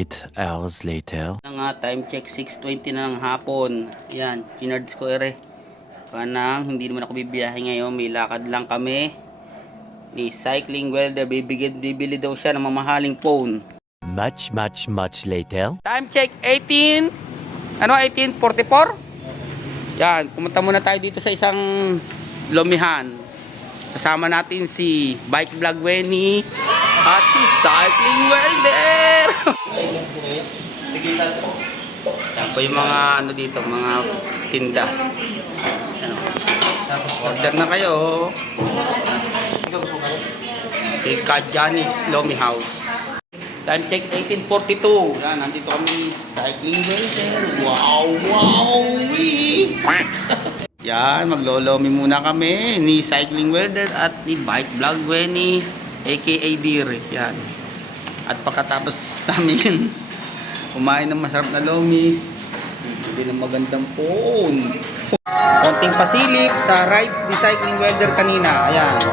8 hours later. Time check 6:20 na ng hapon. Yan, chinards ko ere. Kanang hindi naman ako bibiyahe ngayon, may lakad lang kami. Ni Cycling Welder, bibili daw siya ng mamahaling phone. Much later. Time check 18:44. Yan, pumunta muna tayo dito sa isang lomihan. Kasama natin si Bike Vlog Wenny at si Cycling Welder. Yan po yung mga ano dito, mga tinda. Ano, order na kayo. Kay Johnny's Lomi House. Time check 18:42. Yan, nandito kami Cycling Welder. Wow! Yan, maglolomi muna kami ni Cycling Welder at ni Bike Vlog Wenny aka Deer. Yan. At pagkatapos namin kumain ng masarap na lomi, hindi ng magandang phone. Konting pasilip sa rides ni Cycling Welder kanina. Ayan.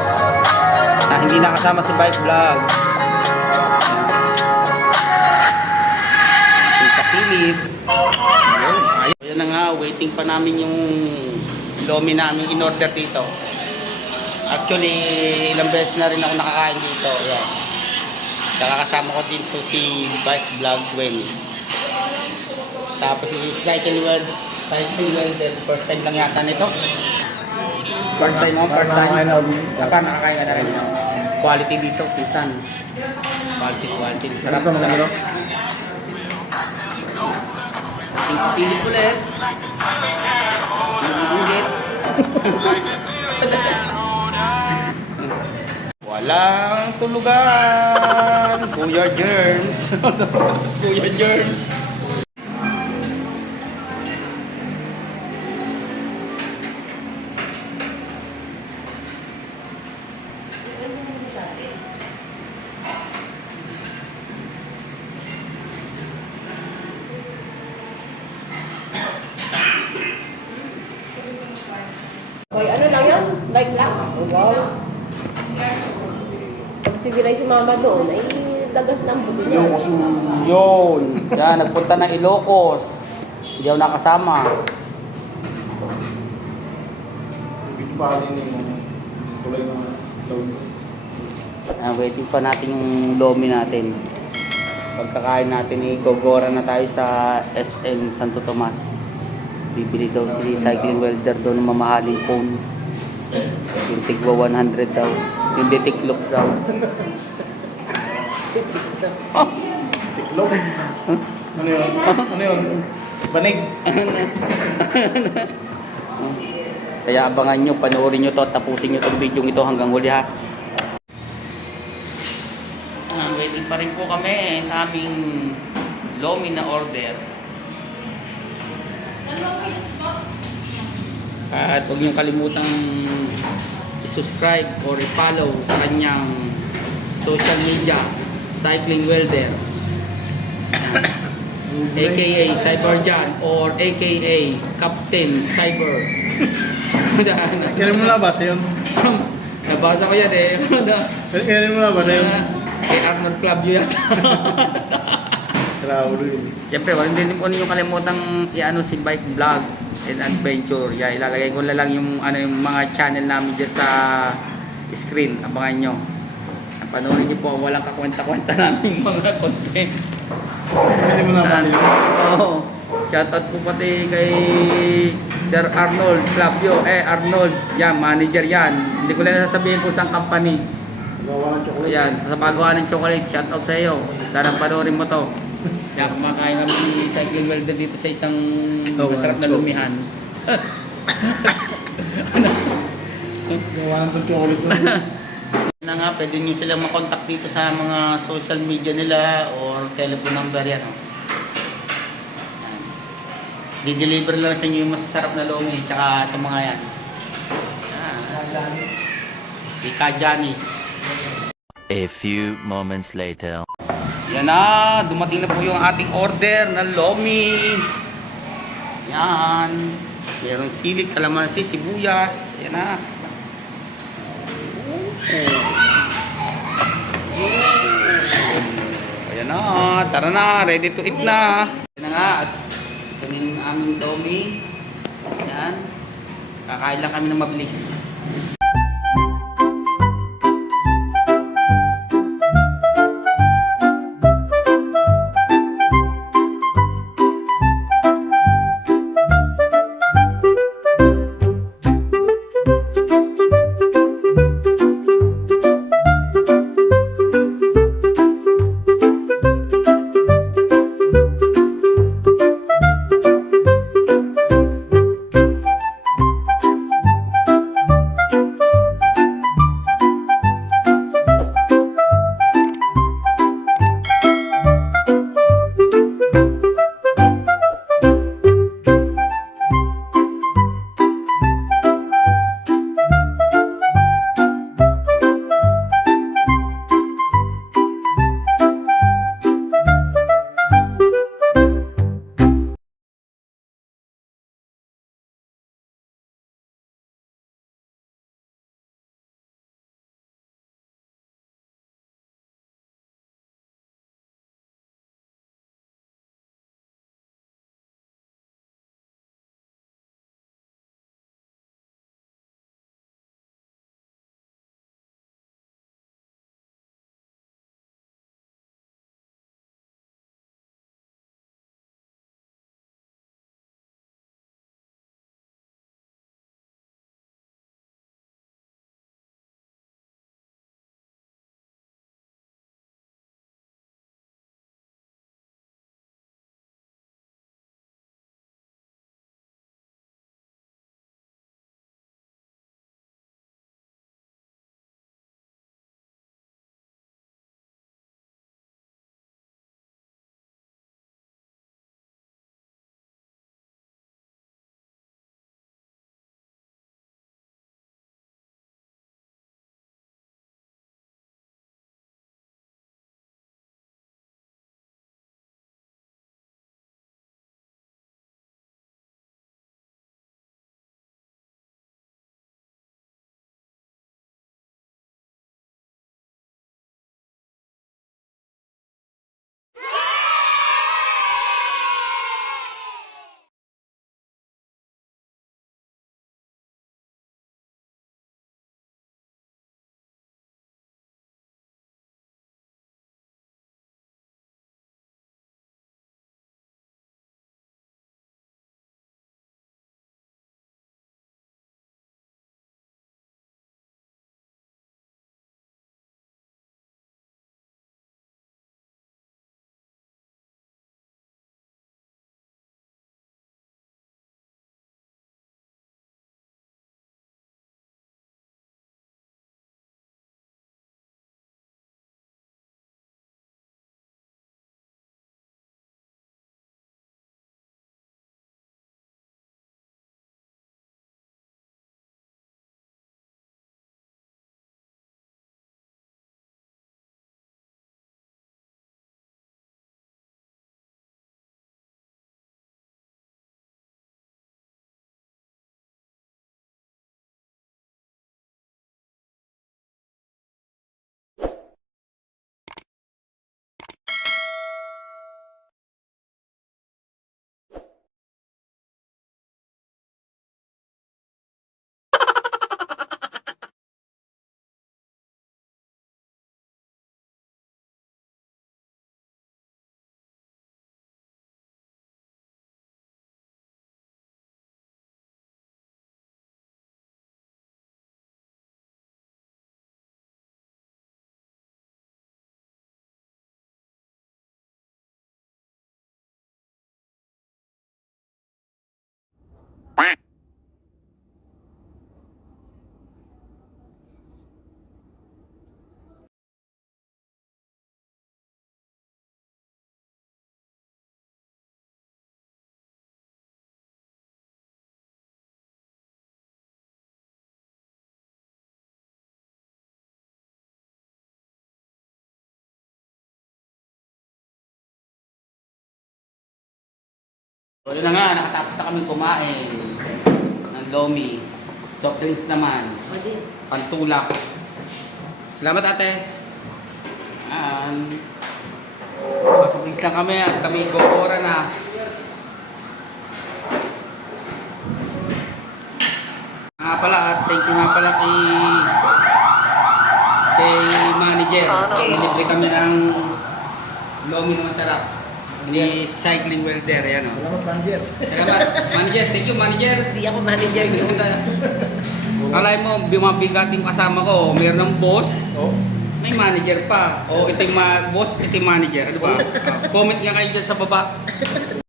Na hindi nakasama si Bike Vlog. Konting pasilip. Ayan na nga, waiting pa namin yung lomi namin in order dito. Actually, ilang beses na rin ako nakakain dito. Ayan. Nakakasama ko dito si Bike Vlog Wenny. Tapos si Cycling Welder, first time lang yata nito. First time mo, first time. Nakakain ka na rin. Quality dito, pinsan. Quality. Sarap. Silip ulit. Ulit. Walang tulugan. Kuya Germs. Kuya Germs. Hoy, ano lang yun? Bike lang? Wow. Pag sibilay si mama doon, ay dagas ng buto niya. Yun. Yan, nagpunta ng Ilocos. Hindi ako nakasama. Waiting pa natin yung lomi natin. Pagkakain natin, igogora na tayo sa SM Santo Tomas. Bibili daw si Cycling Welder doon ng mamahaling phone. Yung tigwa 100 daw. Yung detiklop daw. Tiklop? Ano yun? Ano yun? Banig? Kaya abangan nyo, panoorin nyo to at tapusin nyo itong video ito hanggang huli ha. Waiting pa rin po kami sa aming lomi na order. At huwag niyong kalimutang i-subscribe or i-follow sa kanyang social media, Cycling Welder, aka Cyberjan or aka Captain Cyber. Kailan mo nabasa yun? Nabasa ko yan eh. Kailan mo nabasa yun? Kay Arnold Clavio yata. Raulo yun. Siyempre, hindi ko yung kalimutang i-ano si Bike Vlog and Adventure. Yeah, ilalagay ko na lang yung yung mga channel namin dyan sa screen. Abangan nyo. Panoorin nyo po, walang kakwenta-kwenta namin mga content. Kailan mo nabasa yun? Oo. Shoutout po pati kay Sir Arnold Clavio. Arnold, yan, manager yan. Hindi ko lang nasasabihin kung saan company. Gawa ng chocolate. Ayan, sa paggawa ng chocolate, shoutout sa iyo. Sana panoorin mo to. Yan, kumakain kami ni Cycling Welder dito sa isang masarap na lumihan. Gawa ng chocolate yun. Na nga, pwede nyo silang makontak dito sa mga social media nila or telephone number yan. Oh. Yan. Di-deliver lang sa inyo yung masasarap na lomi tsaka itong mga yan. Ika Johnny. A few moments later. Yan na, dumating na po yung ating order na lomi. Yan. Meron silik, kalamansi, sibuyas. Yan na. Ayan na, Tara na, ready to eat na. Yan na nga, at ito na yung aming Tommy. Yan. Kakain lang kami ng mabilis. So yun na nga, nakatapos na kami kumain ng Lomi. Soft drinks naman. Pantulak. Salamat ate. So, sabis lang kami at kami gogora na. Nga pala at thank you nga pala kay manager. Nilibre kami ng lomi na masarap. Ni cycling welder, yan o. Salamat, manager. Salamat, manager. Thank you, manager. Hindi ako manager yun. Alay mo, bimabigating kasama ko, meron ng boss, Oh. may manager pa. O ito yung boss, ito yung manager. Ano ba? Comment nga kayo dyan sa baba.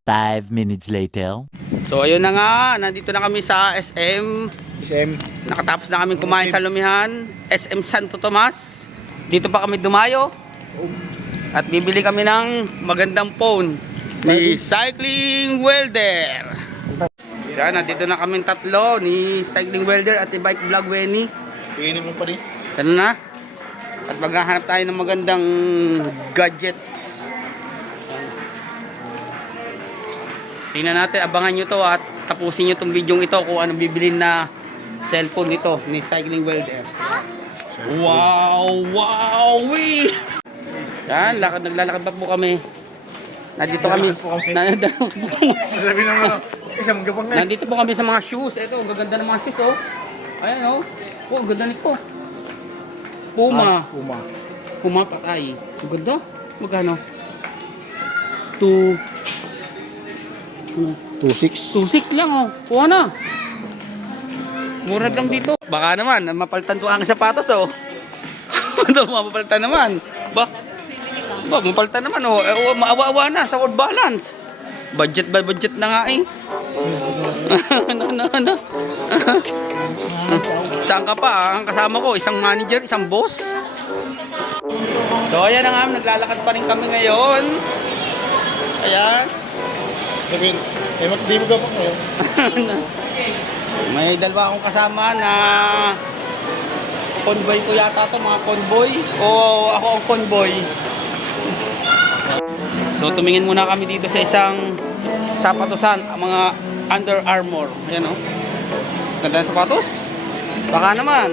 5 minutes later. So ayun na nga, nandito na kami sa SM. SM. Nakatapos na kami kumain sa Lumihan. SM Santo Tomas. Dito pa kami dumayo. At bibili kami ng magandang phone ni Cycling Welder. Yan, nandito na kami tatlo ni Cycling Welder at ni Bike Vlog Wenny. Tinginin mo pa rin. Ano na? At maghahanap tayo ng magandang gadget. Tingnan natin, abangan nyo to at tapusin nyo tong video ito kung anong bibilin na cellphone nito ni Cycling Welder. Wow! Wow! Wee! Yan, naglalakad pa po kami. Nandito kami. Sabi naman, isang gabang nga. Nandito po kami sa mga shoes. Ito, ang gaganda ng mga shoes, oh. Ayan, oh. Oh, ang ganda nito. Puma. Puma. Puma patay. Ang ganda. Magkano? 2.6. 2.6 lang, oh. Kuha na. Murad lang dito. Baka naman, mapalitan to ang sapatos, oh. Ito, mapalitan naman. Mapalitan naman, oh. Maawa-awa na sa word balance. Budget na nga, eh. Ano? Saan ka pa, ah? Ang kasama ko, isang manager, isang boss. So, ayan na nga, naglalakad pa rin kami ngayon. Ayan. Sabihin, di mo gabang ngayon. May dalawa akong kasama na convoy ko yata to, mga convoy. O ako ang convoy. So tumingin muna kami dito sa isang sapatosan, ang mga Under Armour. Ayan o. Ganda ng sapatos. Baka naman.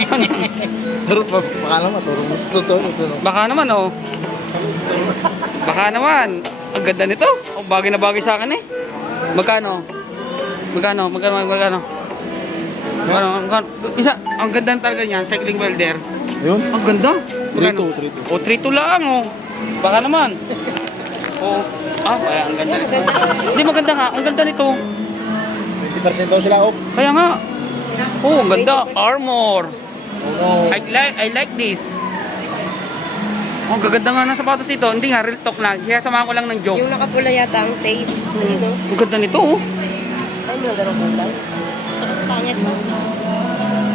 Baka naman, turong mo. Baka naman o. Baka naman. Ang ganda nito. Oh, bagay na bagay sa akin eh. Magkano? Isa, ang ganda talaga niyan, Cycling Welder. Ayun. Ang ganda. 3.2. O, 3.2 lang, oh. Baka naman. O, kaya ang ganda nito. Hindi, maganda nga. Ang ganda nito. 20% daw sila off. Kaya nga. Oh, ang ganda. Armor. Oh, I like this. Oh, gaganda nga ng sapatos nito. Hindi nga, real talk lang. Kaya samahan ko lang ng joke. Yung nakapula yata ang save. Ano? Ang ganda nito, oh. Ay, mga ganong kulay. Saka sa pangit mo.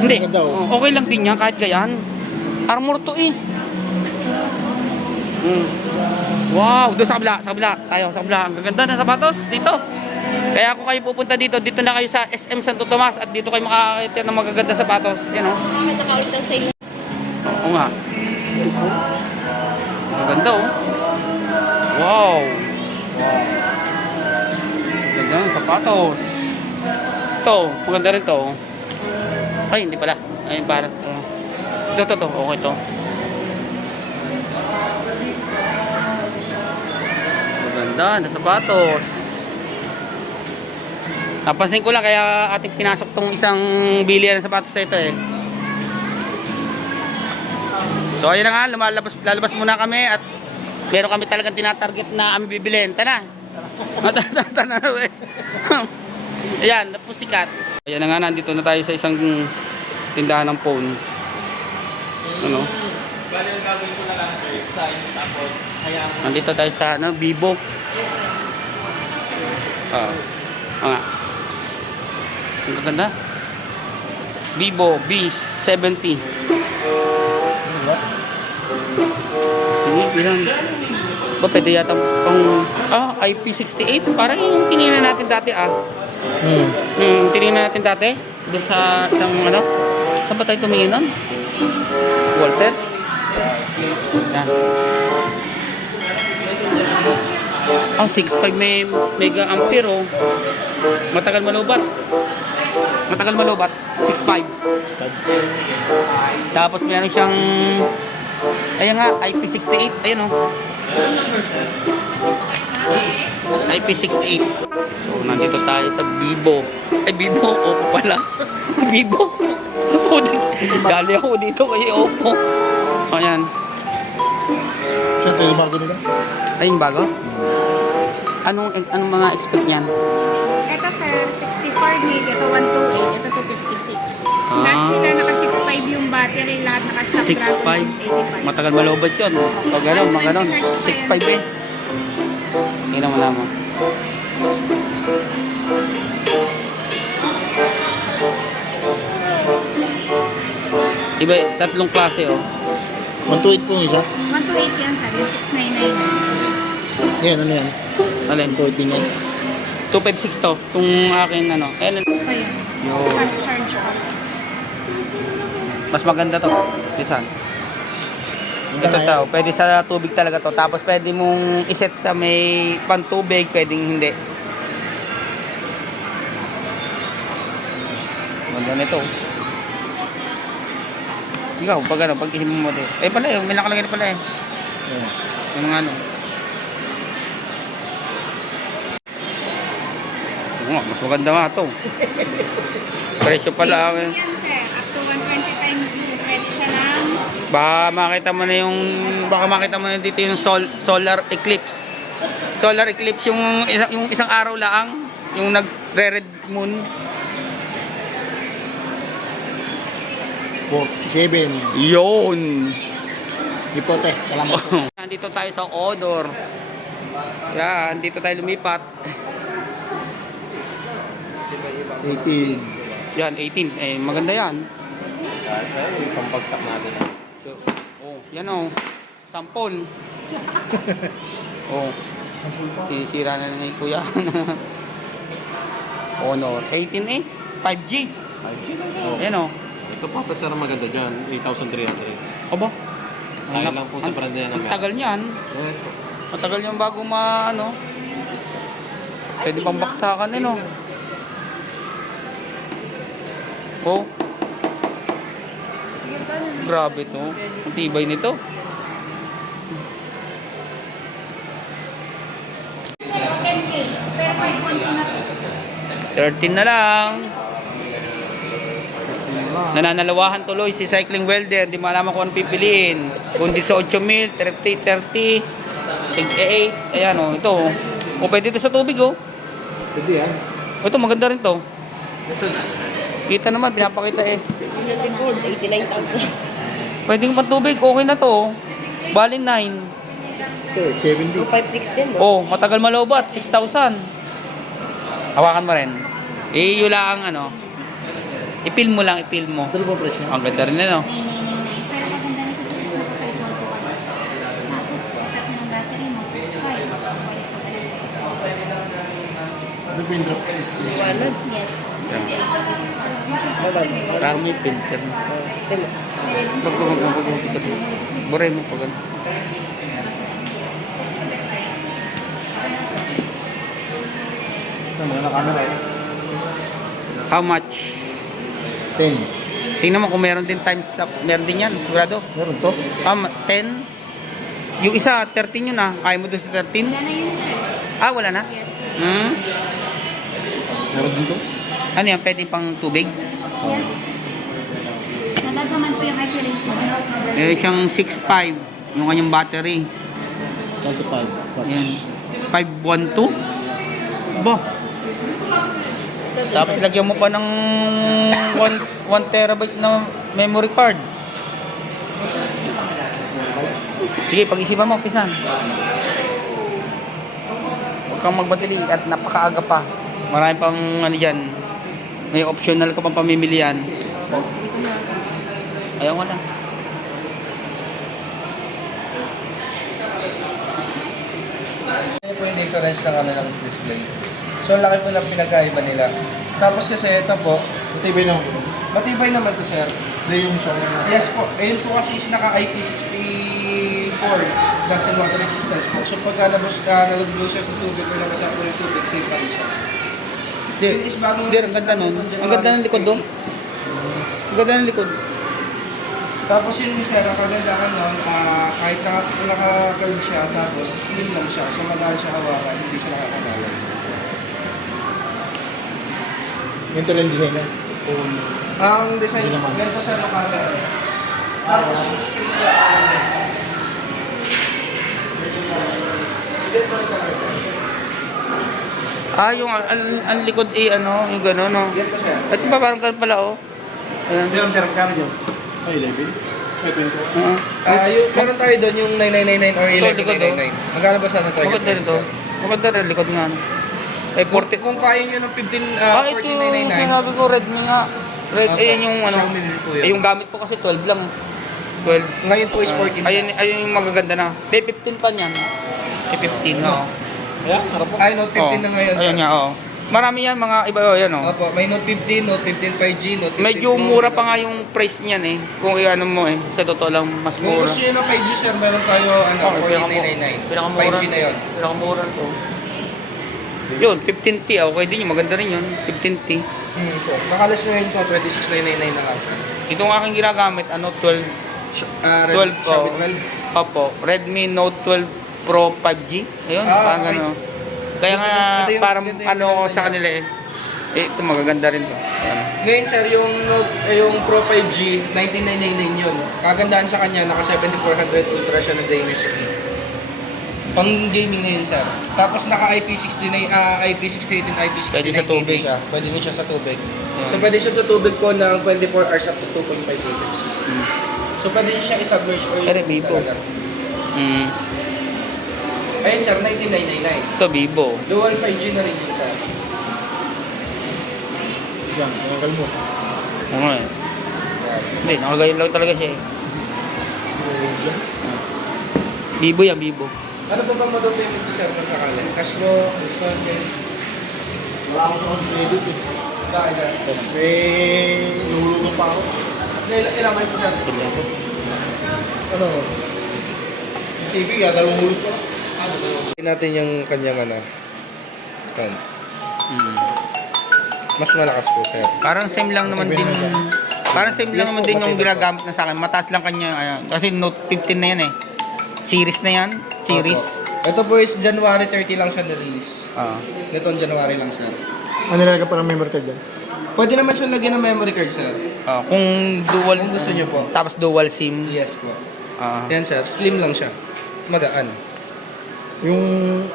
Hindi. Ganda, oh. Okay lang din yan kahit gayan. Armor to eh. Wow, doon sa kabila. Tayo sa kabila. Ang gaganda ng sapatos dito. Kaya kung kayo pupunta dito na kayo sa SM Santo Tomas at dito kayo makakita ng magaganda sapatos. Yan o. May nakaulit ang sale. Oo nga. Ang ganda oh. Wow. Ganda ng sapatos. Ito, maganda rin to. Ay, hindi pala. Ay, parang ito. Okay to. Maganda na sapatos. Napansin ko lang kaya ating pinasok tong isang bilihan ng sapatos na ito eh. So ayun na nga, lalabas muna kami at meron kami talagang tinatarget na kami bibilhin. Tana! Tana eh. Ayan, napusikat. Ayan na nga, nandito na tayo sa isang tindahan ng phone. Ano? Nandito tayo sa Vivo. Nga. Ang ganda. Vivo V70. Sige, bilang. Ba, pwede yata pang IP68. Parang yung tinignan natin dati tinignan natin dati. Doon sa isang saan ba tayo tumingin nun? Walter? Yan. Ang 6.5 may mega ampere oh. Matagal malubat. 6.5. Tapos meron siyang ayan nga, IP68. Ayan oh. IP68. So, nandito tayo sa Vivo. Ay, Vivo. Oppo pala. Vivo. Gali ako dito kay Oppo. Ayan. Siya ito yung bago nila. Ay, yung bago? Anong mga expect niyan? Ito sir, 64 gig, ito 128, ito 256. Lahat sila naka 6.5 yung battery, lahat naka Snapdragon 6.5. 685. Matagal malobat yun. Pag gano'n, mga gano'n. 6.5 eh. Hindi naman naman. Iba, tatlong klase oh. 128 po yung isa. 128 yan sir, yung 699. Yan, ano yan? Alin? 128 din yan. 256 to. Itong akin ano. Ayan. Pa yan. Yun. Fast charge pa. Mas maganda to. Pisan. Ito tao. Pwede sa tubig talaga to. Tapos pwede mong iset sa may pantubig. Pwedeng hindi. Ganda nito. Ikaw, pag ano, pag ihim mo din. Eh pala yung may nakalagay na pala eh. Yan. Yung mga ano. Oo nga, mas maganda nga to. Presyo pala. Yan sir, up to 120 times zoom. Pwede siya ng Baka makita mo na dito yung solar eclipse. Solar eclipse yung isang araw lang, yung nagre-red moon. 47. Yun. Ipote. Salamat. Nandito tayo sa Odor. Yan, dito tayo lumipat. 18. Yan, 18. Eh, maganda yan. Yung pampagsak natin. So, oh, yan oh. Sampol. Oh. Sisira na ni Kuya. Honor. 18 eh. 5G. 5G lang daw. Yan oh. Ito pa pa sir maganda dyan. 8,300. Aba. Kaya lang po sa brand na yan. Ang tagal niyan. Yes po. Matagal yung bago ano. Pwede pang baksakan eh no. Oh. Grabe to. Ang tibay nito. pero 5.2 na to. 13 na lang. Nananalawahan tuloy si Cycling Welder. Di mo alam kung ano pipiliin. Kung 18,000, 30, 8. Ayan o, ito o. O pwede ito sa tubig o. Pwede yan. Ito maganda rin to. Kita naman, pinapakita eh. Yung gold, 89,000. Pwedeng pantubig, okay na to o. Bali 9. Ito, 70. 256 din, no? Oh, matagal malobat, 6,000. Hawakan mo rin. Yula ang ano. Ipil mo lang, ipil mo. Ito po presyo. Ang ganda rin ano. Pero maganda nito sa is naka 5.2. Tapos, butas ng battery mo, 6.5. Ano po yung drop? Iwanan. Yes. Parang may filter. Ito. Buray mo pag ano. Ito, mga camera. How much? 10. Tingnan mo kung meron din time stop. Meron din yan, sigurado. Meron to? 10. Yung isa, 13 yun ah. Kaya mo doon sa 13? Wala na yun, sir. Ah, wala na? Yes. Hmm? Meron din to? Ano yan? Pwede pang tubig? Yes. Nalasaman po yung accuracy. Eh, siyang 6.5. Yung kanyang battery. 25. Ayan. 512? Ba? Tapos lagyan mo pa ng 1 terabyte na memory card. Sige, pag-isipan mo, pisan. Huwag kang magbatili at napakaaga pa. Marami pang ano dyan. May optional ka pang pamimilian. Ayaw ko na. Ano po yung difference ng kanilang display. So, ang laki po lang pinagkaiba nila. Tapos kasi ito po, Matibay na ako. matibay naman to sir. Hindi yung siya. Yes po, ayun po kasi is naka-IP64 dust and water resistance po. So, pagka nalaglo siya sa tubig o nabasa po yung tubig, safe pa rin siya. Yun is bagong Ang ganda nun. Ang ganda ng likod doon. Ang ganda ng likod. Tapos yun sir, ang kagandahan nun, kahit naka-curve siya, tapos slim lang siya, so magaan siya hawakan, hindi siya nakakagalan. Ganito rin design na. Ang design, Hindi naman. ganito sir ang camera. Tapos yung screen niya, Yung likod ano, yung gano'n, no? ganito sir. At ba parang ganun pala, oh. Ayan. Pero ang sarap kami yun. Ay, 11. Ay, 20. Meron tayo doon yung 9999 or Ito, likod, 1199. Magkano ba sana tayo? Maganda rin to. Maganda rin, likod nga. ano. Eh, 40. Kung kaya nyo ng 15, Ito yung 1499. sinabi ko, Redmi nga. Ayun yung ano. Xiaomi din po yun. Yung gamit ko kasi 12 lang. 12. Ngayon po is 14. Ayun yung magaganda na. May 15 pa niyan. May 15, oo. Ayan, harap po. Ay, Note 15 na ngayon. Ayun sir. nga, oo. Marami yan, mga iba, yan, oh. Opo, may Note 15, Note 15 5G, Note 15 Medyo Pro. mura pa nga yung price niyan eh. Kung ano mo eh. Sa totoo lang, mas Kung mura. gusto nyo ng 5G sir, meron tayo Pinakamura. 4999. 5G na yun. Pinakamura to. Yun, 15T. Okay din yun. Maganda rin yun. 15T. Po. Nakalas na yun po, 26999 na lang. Ito ang aking ginagamit. 12 Red, 12 ko. Xiaomi 12. Opo. Redmi Note 12 Pro 5G. Ayun, parang okay. gano'n. Kaya nga, Ito yung- parang ito yung ano maganda sa niya. kanila eh. Ito magaganda rin to. Ngayon sir, yung Pro 5G, 9999 yun. Kagandahan sa kanya, naka 7400 Ultra siya na Dimensity. Pang gaming na yun sir. Tapos naka IP69, IP68 and IP69. Pwede sa tubig. siya. Pwede din siya sa tubig. So pwede siya sa tubig po ng 24 hours up to 2.5 liters. So pwede siya i-submerge or Pero Vivo. Mm. Ayun sir, 9999. Ito, Vivo. Dual 5G na rin yun sir. Yan, tinagal mo. Ano eh. Hindi, nakagayon lang talaga siya eh. Vivo yan, Vivo. Ano po bang mode of payment ko sir kung sakali? Cash mo, instant pay? Wala akong sound credit eh. Dahil na. May nahulungan pa ako. Ilang months sir? Ano? Yung TV, dalawang hulog pa. Tingnan natin yung kanyang sound. Mm. Mas malakas po sir. Parang same lang naman din. Parang same lang Yes naman po, din yung maganda ginagamit na sa akin. Mataas lang kanya. Kasi Note 15 na yan eh. Series na yan. Series. Opo. Ito po is January 30 lang siya na-release. Ah. Nitong January lang sir. Ano nilagay pa ng memory card dyan? Pwede naman siya lagyan ng memory card sir. Kung dual. Kung gusto niyo po. Tapos dual SIM. Yes po. Ah. Yan sir, slim lang siya. Magaan. Yung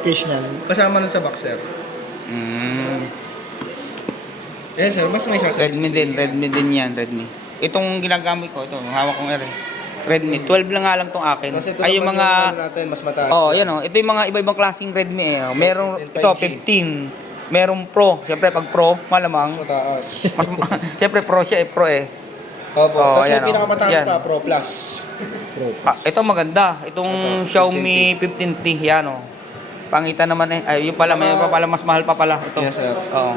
case niyan. Kasama na sa box sir. Mm. Yan sir, mas may sasabihin. Redmi din yan. Redmi. Itong ginagamit ko. Ito, yung hawak kong Redmi. 12 lang nga lang tong akin. Kasi ito Ay yung naman mga... yung natin, mas mataas. Yan o. Ito yung mga iba-ibang klaseng Redmi eh. Merong And ito 5G. 15. Merong Pro. Siyempre pag Pro, malamang. Mas mataas. Siyempre Pro siya eh. Pro eh. Opo. Oh, Tapos yan, may pinakamataas yan. pa, Pro Plus. Ito maganda. Itong Ito, Xiaomi 15T. Yan o. Pangitan naman eh. Ay, yung pala. May pa pala. Mas mahal pa pala. Ito. Yes sir. Oo.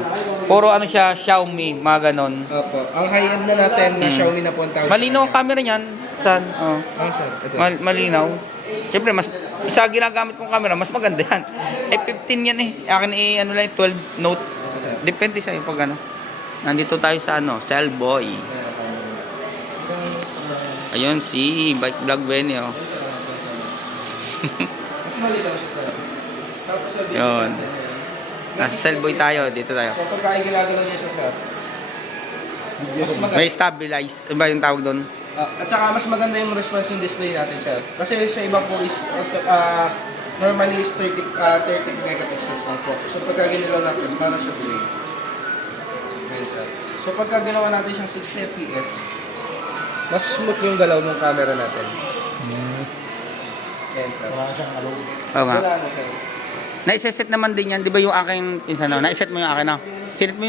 Puro ano siya, Xiaomi. Mga ganon. Opo. Ang high-end na natin na Xiaomi na po ang tawag. Malinaw ang camera niyan. San? Oh. Sir. Ito. Malinaw. Siyempre, sa ginagamit kong camera, mas maganda yan. Eh, 15 yan eh. Akin ano lang, 12 Note. Depende sa'yo pag ano. Nandito tayo sa Cellboy. Ayun, si Bike Vlog Benny, oh. Mas malinaw siya sir. Tapos sa Yun. Nasa Cellboy tayo. Dito tayo. So pagka ginagalaw niya siya sir, mas maganda. May stabilize. Ano ba yung tawag doon? At saka mas maganda yung response yung display natin sir. Kasi sa iba po is normally is 30 megapixels lang po. So pagka ginawa natin, parang siya blade. Ayan sir. So pagka ginawa natin siyang 60 fps, mas smooth yung galaw ng camera natin. Ayan sir. Wala siyang alo. Oo nga. Wala na sir. Naiset naman din yan. Di ba yung akin, naiset mo yung akin na? Sinet mo